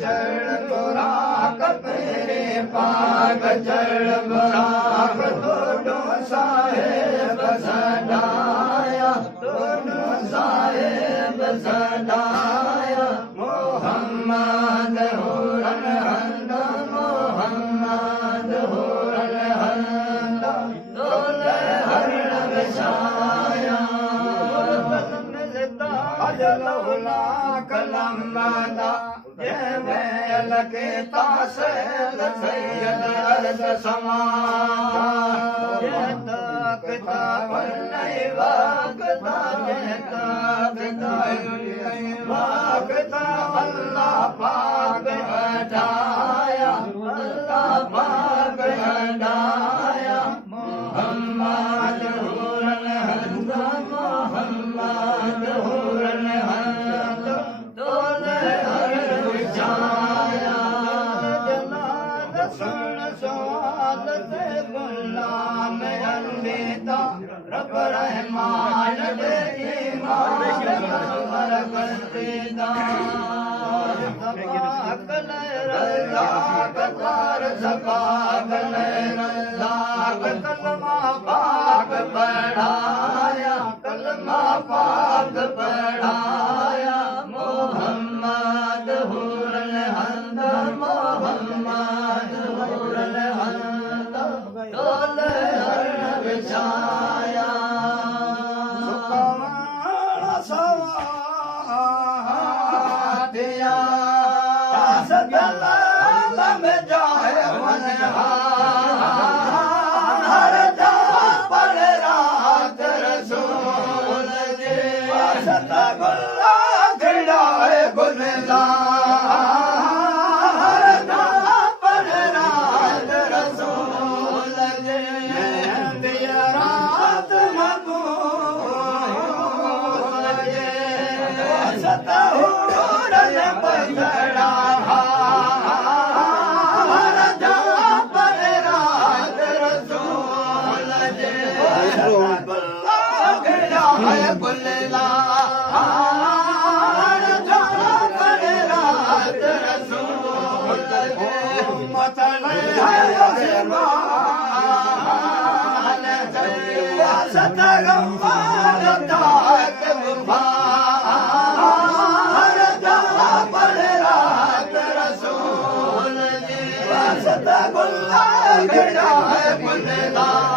चढ़ बुराक पेरे पाग चढ़ बुराक दोनों साहेब सदाया दोनों साहेब सदाया मोहम्मद हुरन हंद मोहम्मद हुरन हंद दोले हरण विछाया अजलौला कलमदा जैमेल के तासेल सैयद अर्द समा जैता नहीं वाकता जैता नहीं वाकता अल्लाह पाक हटाया अल्लाह पाक हटाया मोहम्मद हुरन हंद मोहम्मद हुरन हंद दोले हरण विछाया जलाल सुन सवाल से गुलाम अंबिता रब रहमान दे ईमान बरकतीदा अकल रज़ाक कार ज़कात रज़ाक कलमा पाक पढ़ाया कलमा पाक पढ़ाया मोहम्मद हुरन हंद मोहम्मद हुरन हंद दोले हरण विछाया सुखवाला सवातिया सदलाल में जाए मनहार जा पर रात रसूल जी सदा गुल्ला खिड़ाए गुलजार जा पर रात रसूल जी दिया रात मकबूल जी सदा हुरन बजड़ा गुल्ला